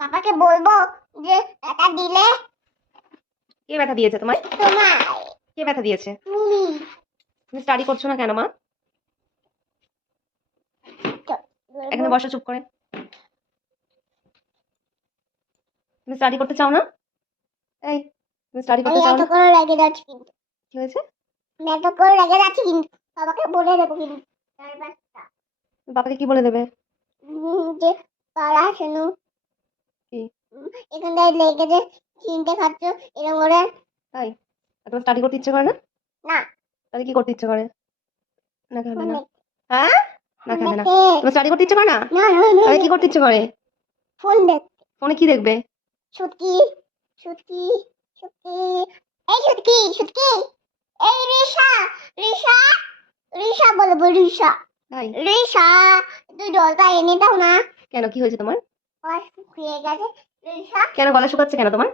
পাপাকে বলবো যে টাকা দিলে। কে ব্যথা দিয়েছে তোমায়? তোমার। কে ব্যথা দিয়েছে? তুমি। তুমি স্টাডি করছো না কেন মা? এখানে বসো চুপ করে। তুমি স্টাডি করতে চাও না? এই, তুমি স্টাডি করতে চাও না? করে রেখে যাচ্ছি কিন্তু। কি হয়েছে? আমি এত করে রেখে যাচ্ছি কিন্তু বাবাকে বলে দেবো কিন্তু। বাবাকে কি বলে দেবে? যে পাড়া শুনু কি? এখানটায় লেগে যে চিনতে খাচ্ছ এরকম করে। তাই? তোমার স্টাডি করতে ইচ্ছে করে না? না। তাহলে কি করতে ইচ্ছে করে? না কেন না? ফোন হ্যাঁ? না কেন না? দেখতে। তোমার স্টাডি করতে ইচ্ছে করে না? না তাহলে কি করতে ইচ্ছে করে? ফোন দেখ। ফোনে কি দেখবে? ছুটকি ছুটকি ছুটকি এই ছুটকি ছুটকি এই রিশা রিশা রিশা বলবো রিশা তাই? রিশা তুই জলটা এনে দাও না। কেন কি হয়েছে তোমার? গলা শুকিয়ে গেছে। রিশা কেন গলা শুকাচ্ছে কেন তোমার?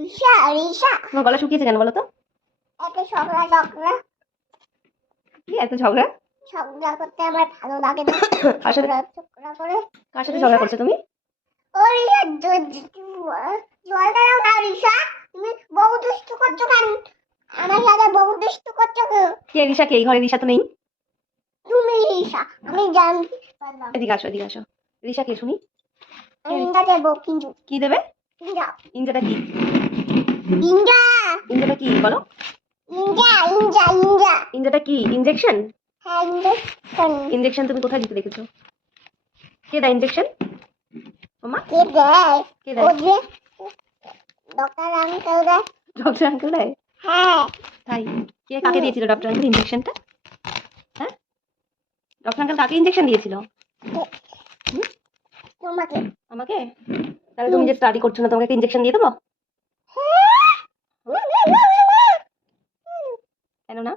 রিশা রিশা তোমার গলা শুকিয়েছে কেন বলো তো? এত ঝগড়া কি এত ঝগড়া? ঝগড়া করতে আমার ভালো লাগে না। কার সাথে ঝগড়া করে। কার সাথে ঝগড়া করছো তুমি? ও রিশা জলটা দাও না রিশা তুমি বহু দুষ্টু করছো কেন আমার সাথে বহু দুষ্টু করছো কেন? কে রিশা? কে? এই ঘরে রিশা তো নেই। তুমি রিশা আমি জানতে পারলাম। এদিকে আসো এদিকে আসো। রিশা কে শুনি? আমি ইন্দা দেবো কিন্তু কি দেবে? ইন্দা ইঞ্জাটা কি? ইন্দা ইঞ্জাটা কি বলো? ইন্দা ইন্দা ইন্দা ইঞ্জাটা কি? ইনজেকশন? হ্যাঁ ইন্দা ইনজেকশন তুমি কোথায় দিতে দেখেছো? কে দেয় ইনজেকশন? মামা কে দেয়? কে ও দেয়? যে ডক্টর আঙ্কেল দেয়। ডক্টর আঙ্কেল দেয়? হ্যাঁ তাই? কে কাকে দিয়েছিল ডক্টর আঙ্কেল ইনজেকশনটা? হ্যাঁ, ডক্টর আঙ্কেল কাকে ইনজেকশন দিয়েছিল? তোমাকে। আমাকে? তাহলে তুমি যে স্টাডি করছো না তোমাকে ইনজেকশন দিয়ে দেবো? কেন না?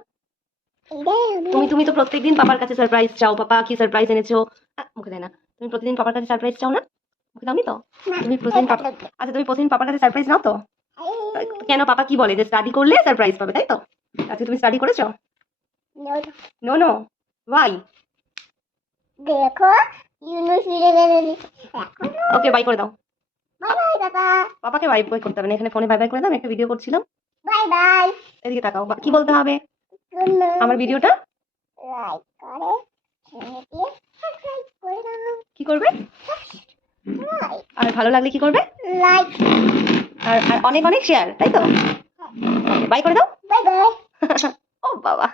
তুমি তুমি তো প্রত্যেকদিন পাপার কাছে সারপ্রাইজ চাও। পাপা কি সারপ্রাইজ এনেছো? মুখে দেয় না। তুমি প্রতিদিন পাপার কাছে সারপ্রাইজ চাও না? মুখে দাওনি তো? তুমি প্রতিদিন পাপা আচ্ছা তুমি প্রতিদিন পাপার কাছে সারপ্রাইজ নাও তো? কেন পাপা কি বলে যে স্টাডি করলে সারপ্রাইজ পাবে তাই তো? আজকে তুমি স্টাডি করেছো? No no. ওয়াই? দেখো ইউনুস ফিরে গেছে। ওকে বাই করে দাও। বাই বাই বাবা। পাপাকে বাই বাই করতে হবে না, এখানে ফোনে বাই বাই করে দাও। আমি একটা ভিডিও করছিলাম। Bye bye. এদিকে তাকাও। কি বলতে হবে? আমার ভিডিওটা লাইক করে চ্যানেলটি সাবস্ক্রাইব করে দাও। কি করবে? লাইক আর ভালো লাগলে কি করবে? লাইক আর অনেক অনেক শেয়ার তাই তো? বাই করে দাও। Bye bye. ও বাবা।